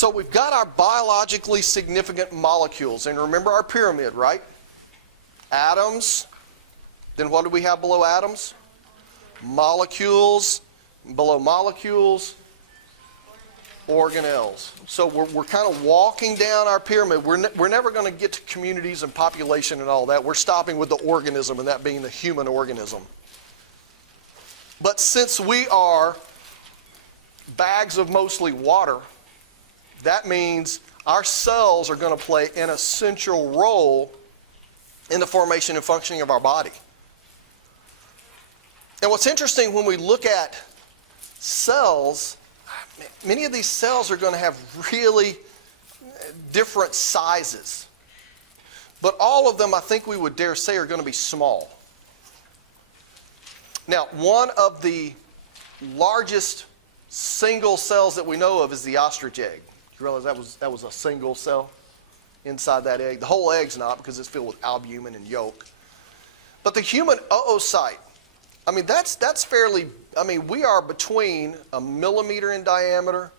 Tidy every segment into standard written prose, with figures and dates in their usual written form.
So we've got our biologically significant molecules. And remember our pyramid, right? Atoms. Then what do we have below atoms? Molecules. Below molecules, organelles. So we're kind of walking down our pyramid. We're never going to get to communities and population and all that. We're stopping with the organism, and that being the human organism. But since we are bags of mostly water, that means our cells are going to play an essential role in the formation and functioning of our body. And what's interesting when we look at cells, many of these cells are going to have really different sizes. But all of them, I think we would dare say, are going to be small. Now, one of the largest single cells that we know of is the ostrich egg. You realize that was a single cell inside that egg? The whole egg's not, because it's filled with albumin and yolk. But the human oocyte, I mean, that's fairly, I mean, we are between a millimeter in diameter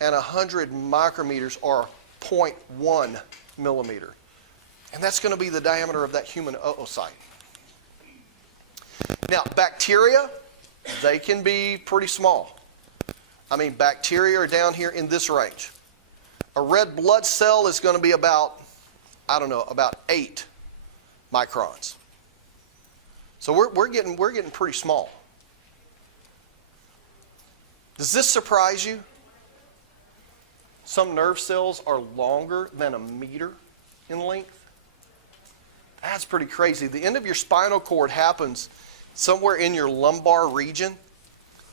and 100 micrometers, or 0.1 millimeter. And that's going to be the diameter of that human oocyte. Now, bacteria, they can be pretty small. I mean, bacteria are down here in this range. A red blood cell is going to be about, I don't know, about 8 microns. So we're getting pretty small. Does this surprise you? Some nerve cells are longer than a meter in length. That's pretty crazy. The end of your spinal cord happens somewhere in your lumbar region,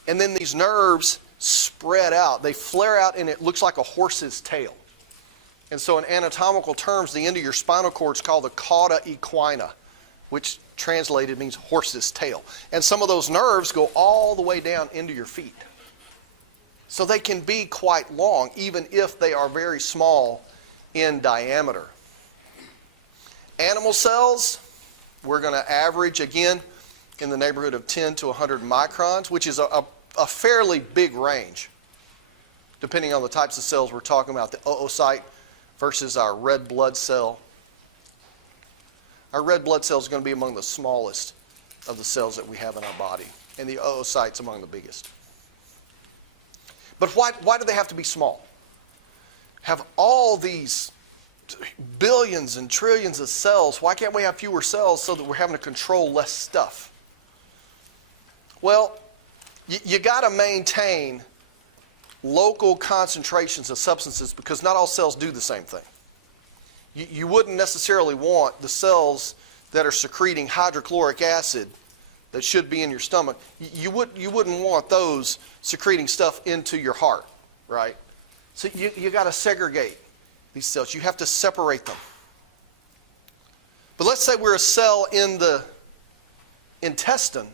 and then these nerves spread out. They flare out, and it looks like a horse's tail. And so in anatomical terms, the end of your spinal cord is called the cauda equina, which translated means horse's tail. And some of those nerves go all the way down into your feet. So they can be quite long, even if they are very small in diameter. Animal cells, we're going to average, again, in the neighborhood of 10 to 100 microns, which is a fairly big range, depending on the types of cells we're talking about, the oocyte versus our red blood cell. Our red blood cell is going to be among the smallest of the cells that we have in our body, and the oocyte's among the biggest. But why do they have to be small? Have all these billions and trillions of cells, why can't we have fewer cells so that we're having to control less stuff? Well, you got to maintain local concentrations of substances, because not all cells do the same thing. You wouldn't necessarily want the cells that are secreting hydrochloric acid that should be in your stomach. You wouldn't want those secreting stuff into your heart, right? So you got to segregate these cells. You have to separate them. But let's say we're a cell in the intestine,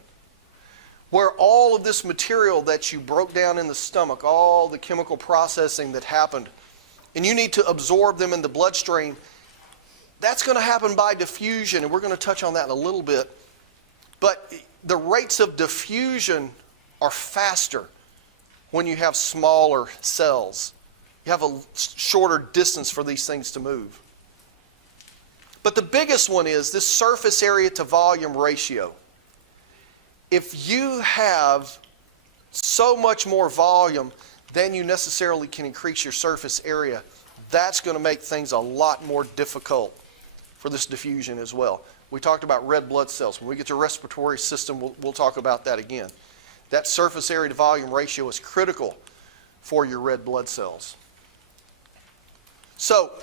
where all of this material that you broke down in the stomach, all the chemical processing that happened, and you need to absorb them in the bloodstream, that's going to happen by diffusion, and we're going to touch on that in a little bit. But the rates of diffusion are faster when you have smaller cells. You have a shorter distance for these things to move. But the biggest one is this surface area to volume ratio. If you have so much more volume than you necessarily can increase your surface area, that's going to make things a lot more difficult for this diffusion as well. We talked about red blood cells. When we get to respiratory system, we'll talk about that again. That surface area to volume ratio is critical for your red blood cells. So,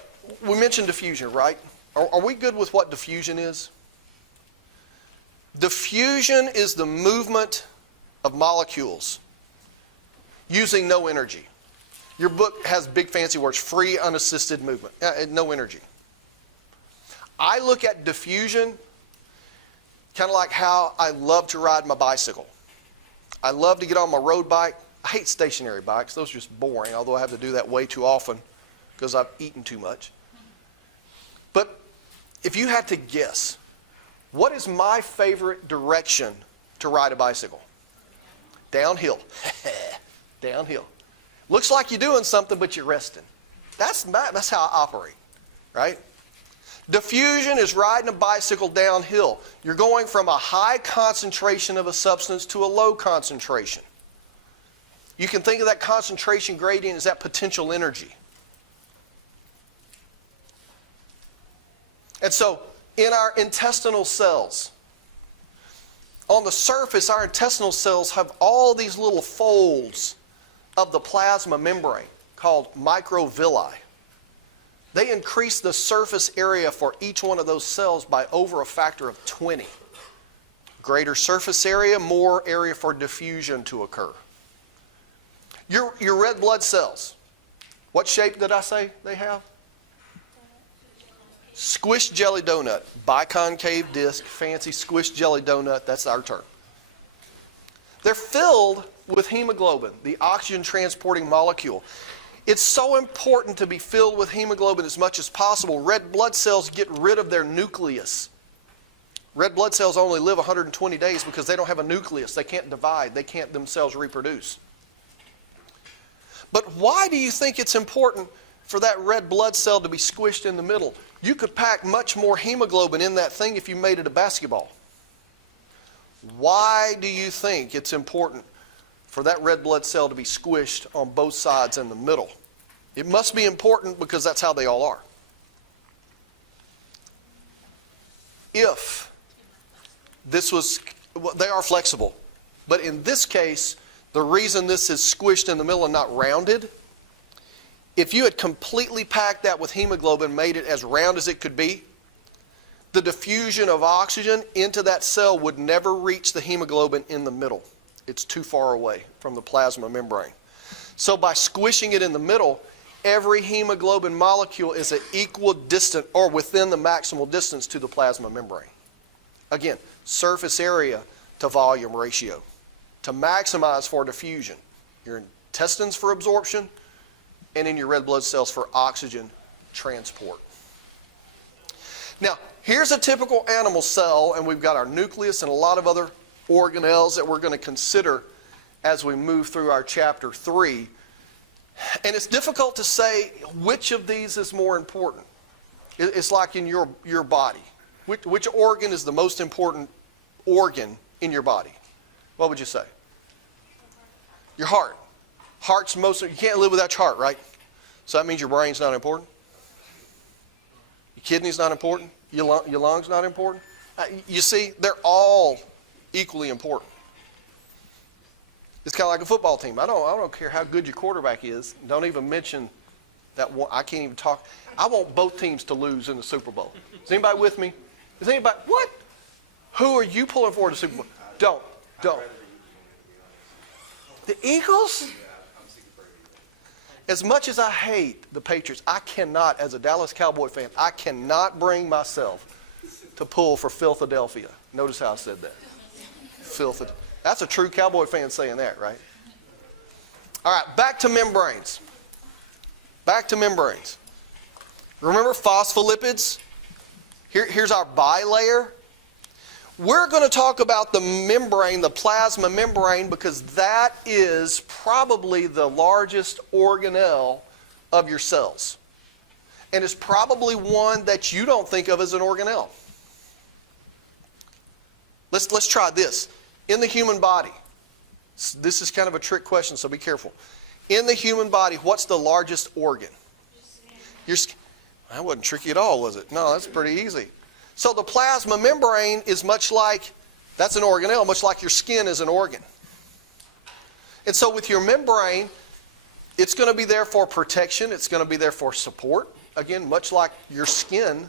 we mentioned diffusion, right? Are we good with what diffusion is? Diffusion is the movement of molecules using no energy. Your book has big fancy words, free unassisted movement, no energy. I look at diffusion kind of like how I love to ride my bicycle. I love to get on my road bike. I hate stationary bikes. Those are just boring, although I have to do that way too often because I've eaten too much. But if you had to guess, what is my favorite direction to ride a bicycle? Downhill. Downhill. Looks like you're doing something, but you're resting. That's how I operate, right? Diffusion is riding a bicycle downhill. You're going from a high concentration of a substance to a low concentration. You can think of that concentration gradient as that potential energy. And so, in our intestinal cells, on the surface, our intestinal cells have all these little folds of the plasma membrane called microvilli. They increase the surface area for each one of those cells by over a factor of 20. Greater surface area, more area for diffusion to occur. Your red blood cells, what shape did I say they have? Squished jelly donut, biconcave disc, fancy squished jelly donut, that's our term. They're filled with hemoglobin, the oxygen transporting molecule. It's so important to be filled with hemoglobin as much as possible. Red blood cells get rid of their nucleus. Red blood cells only live 120 days because they don't have a nucleus. They can't divide. They can't themselves reproduce. But why do you think it's important for that red blood cell to be squished in the middle? You could pack much more hemoglobin in that thing if you made it a basketball. Why do you think it's important for that red blood cell to be squished on both sides in the middle? It must be important because that's how they all are. If this was, well, they are flexible, but in this case, the reason this is squished in the middle and not rounded, if you had completely packed that with hemoglobin, made it as round as it could be, the diffusion of oxygen into that cell would never reach the hemoglobin in the middle. It's too far away from the plasma membrane. So by squishing it in the middle, every hemoglobin molecule is at equal distance or within the maximal distance to the plasma membrane. Again, surface area to volume ratio to maximize for diffusion. Your intestines for absorption, and in your red blood cells for oxygen transport. Now, here's a typical animal cell, and we've got our nucleus and a lot of other organelles that we're going to consider as we move through our chapter 3. And it's difficult to say which of these is more important. It's like in your body. Which organ is the most important organ in your body? What would you say? Your heart. Heart's most, you can't live without your heart, right? So that means your brain's not important? Your kidney's not important? Your lungs not important? You see, they're all equally important. It's kind of like a football team. I don't care how good your quarterback is. Don't even mention that one. I can't even talk. I want both teams to lose in the Super Bowl. Is anybody with me? Is anybody, what? Who are you pulling for in the Super Bowl? Don't. The Eagles? As much as I hate the Patriots, I cannot, as a Dallas Cowboy fan, I cannot bring myself to pull for Philadelphia. Notice how I said that. Filthy. That's a true Cowboy fan saying that, right? All right, back to membranes. Back to membranes. Remember phospholipids? Here's our bilayer. We're going to talk about the membrane, the plasma membrane, because that is probably the largest organelle of your cells. And it's probably one that you don't think of as an organelle. Let's try this. In the human body, this is kind of a trick question, so be careful. In the human body, what's the largest organ? Your skin. That wasn't tricky at all, was it? No, that's pretty easy. So the plasma membrane is much like, that's an organelle, much like your skin is an organ. And so with your membrane, it's going to be there for protection. It's going to be there for support. Again, much like your skin.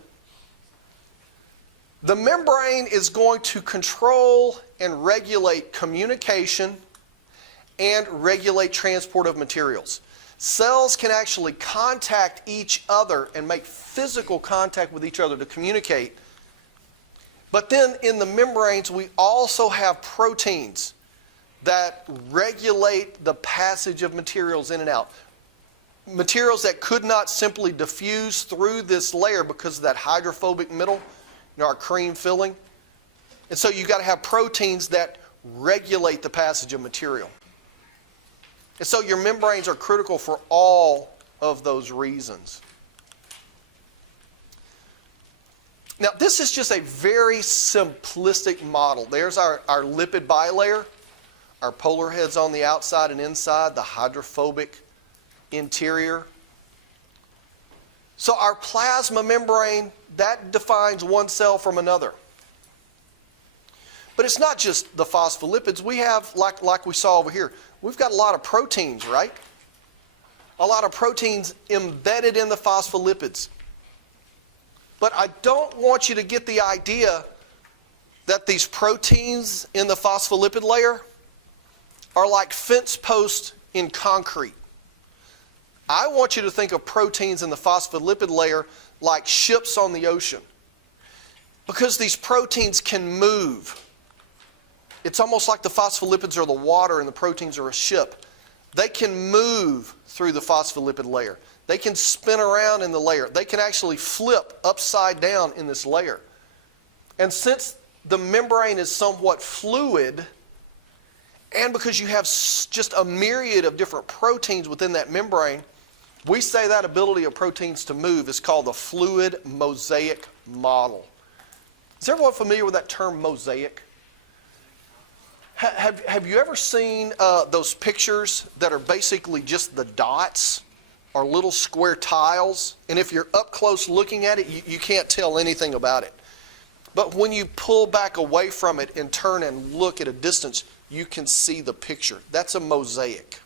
The membrane is going to control and regulate communication and regulate transport of materials. Cells can actually contact each other and make physical contact with each other to communicate. But then in the membranes, we also have proteins that regulate the passage of materials in and out. Materials that could not simply diffuse through this layer because of that hydrophobic middle, our cream filling. And so you've got to have proteins that regulate the passage of material. And so your membranes are critical for all of those reasons. Now, this is just a very simplistic model. There's our lipid bilayer, our polar heads on the outside and inside, the hydrophobic interior. So our plasma membrane, that defines one cell from another. But it's not just the phospholipids. We have, like we saw over here, we've got a lot of proteins, right? A lot of proteins embedded in the phospholipids. But I don't want you to get the idea that these proteins in the phospholipid layer are like fence posts in concrete. I want you to think of proteins in the phospholipid layer like ships on the ocean. Because these proteins can move. It's almost like the phospholipids are the water and the proteins are a ship. They can move through the phospholipid layer. They can spin around in the layer. They can actually flip upside down in this layer. And since the membrane is somewhat fluid, and because you have just a myriad of different proteins within that membrane, we say that ability of proteins to move is called the fluid mosaic model. Is everyone familiar with that term mosaic? Have you ever seen those pictures that are basically just the dots or little square tiles? And if you're up close looking at it, you can't tell anything about it. But when you pull back away from it and turn and look at a distance, you can see the picture. That's a mosaic.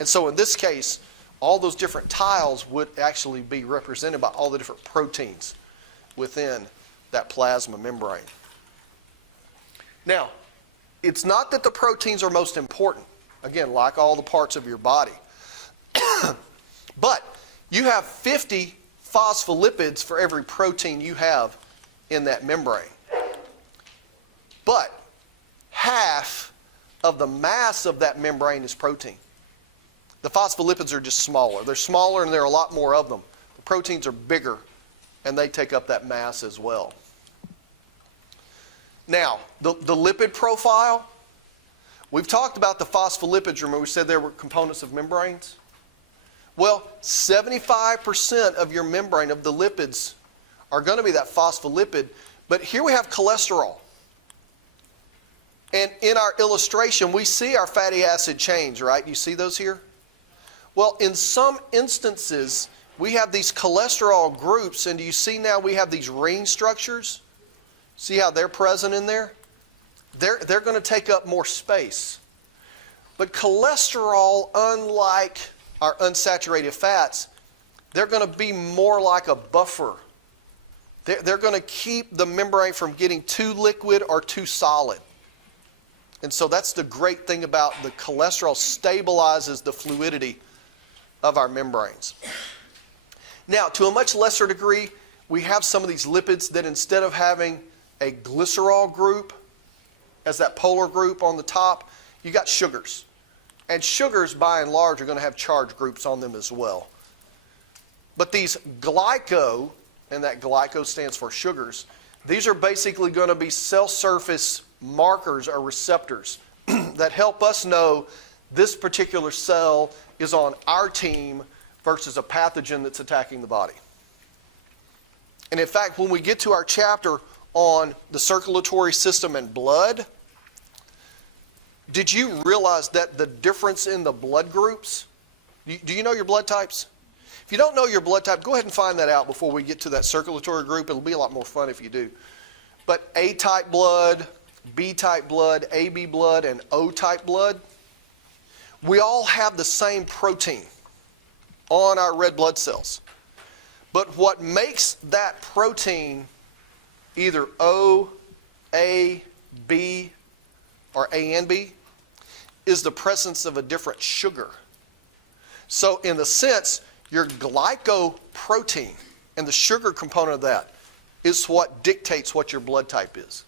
And so in this case, all those different tiles would actually be represented by all the different proteins within that plasma membrane. Now, it's not that the proteins are most important. Again, like all the parts of your body. But you have 50 phospholipids for every protein you have in that membrane. But half of the mass of that membrane is protein. The phospholipids are just smaller. They're smaller and there are a lot more of them. The proteins are bigger and they take up that mass as well. Now, the lipid profile, we've talked about the phospholipids. Remember we said there were components of membranes? Well, 75% of your membrane, of the lipids, are going to be that phospholipid. But here we have cholesterol. And in our illustration, we see our fatty acid chains, right? You see those here? Well, in some instances, we have these cholesterol groups. And do you see now we have these ring structures? See how they're present in there? They're going to take up more space. But cholesterol, unlike our unsaturated fats, they're going to be more like a buffer. They're going to keep the membrane from getting too liquid or too solid. And so that's the great thing about the cholesterol, stabilizes the fluidity of our membranes. Now, to a much lesser degree, we have some of these lipids that instead of having a glycerol group as that polar group on the top, you got sugars. And sugars, by and large, are going to have charge groups on them as well. But these glyco, and that glyco stands for sugars, these are basically going to be cell surface markers or receptors that help us know this particular cell is on our team versus a pathogen that's attacking the body. And in fact, when we get to our chapter on the circulatory system and blood, did you realize that the difference in the blood groups? Do you know your blood types? If you don't know your blood type, go ahead and find that out before we get to that circulatory group. It'll be a lot more fun if you do. But A-type blood, B-type blood, AB blood, and O-type blood, we all have the same protein on our red blood cells. But what makes that protein either O, A, B, or A and B is the presence of a different sugar. So in the sense, your glycoprotein and the sugar component of that is what dictates what your blood type is.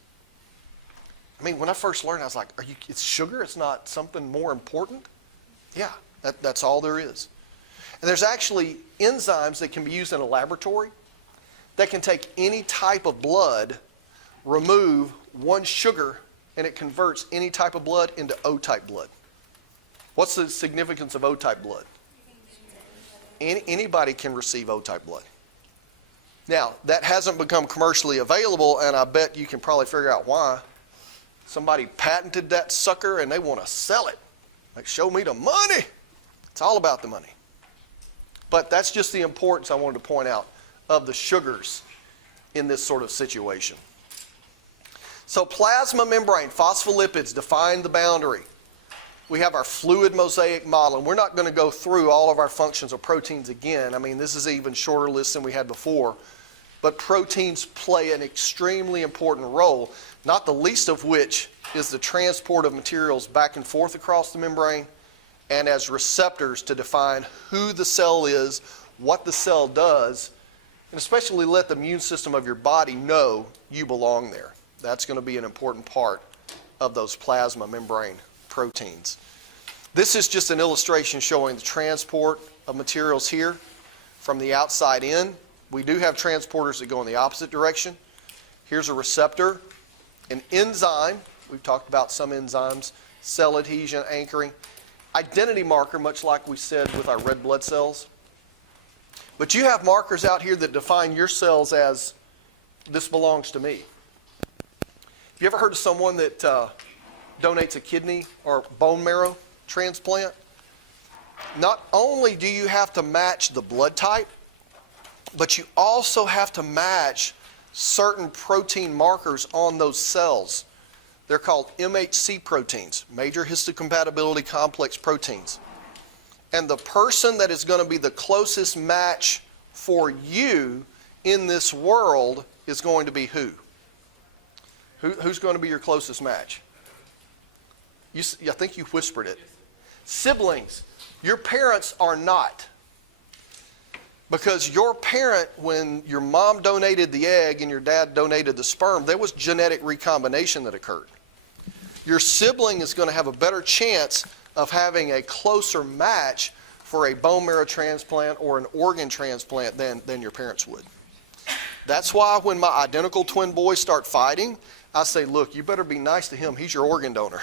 I mean, when I first learned, I was like, it's sugar? It's not something more important? Yeah, that's all there is. And there's actually enzymes that can be used in a laboratory that can take any type of blood, remove one sugar, and it converts any type of blood into O-type blood. What's the significance of O-type blood? anybody can receive O-type blood. Now, that hasn't become commercially available, and I bet you can probably figure out why. Somebody patented that sucker, and they want to sell it. Like, show me the money. It's all about the money. But that's just the importance I wanted to point out of the sugars in this sort of situation. So plasma membrane, phospholipids define the boundary. We have our fluid mosaic model, and we're not going to go through all of our functions of proteins again. I mean, this is an even shorter list than we had before. But proteins play an extremely important role, not the least of which is the transport of materials back and forth across the membrane and as receptors to define who the cell is, what the cell does, and especially let the immune system of your body know you belong there. That's going to be an important part of those plasma membrane proteins. This is just an illustration showing the transport of materials here from the outside in. We do have transporters that go in the opposite direction. Here's a receptor, an enzyme. We've talked about some enzymes, cell adhesion, anchoring. Identity marker, much like we said with our red blood cells. But you have markers out here that define your cells as this belongs to me. Have you ever heard of someone that donates a kidney or bone marrow transplant? Not only do you have to match the blood type, but you also have to match certain protein markers on those cells. They're called MHC proteins, major histocompatibility complex proteins. And the person that is going to be the closest match for you in this world is going to be who? Who's going to be your closest match? I think you whispered it. Siblings. Your parents are not. Because your parent, when your mom donated the egg and your dad donated the sperm, there was genetic recombination that occurred. Your sibling is going to have a better chance of having a closer match for a bone marrow transplant or an organ transplant than your parents would. That's why when my identical twin boys start fighting, I say, look, you better be nice to him. He's your organ donor.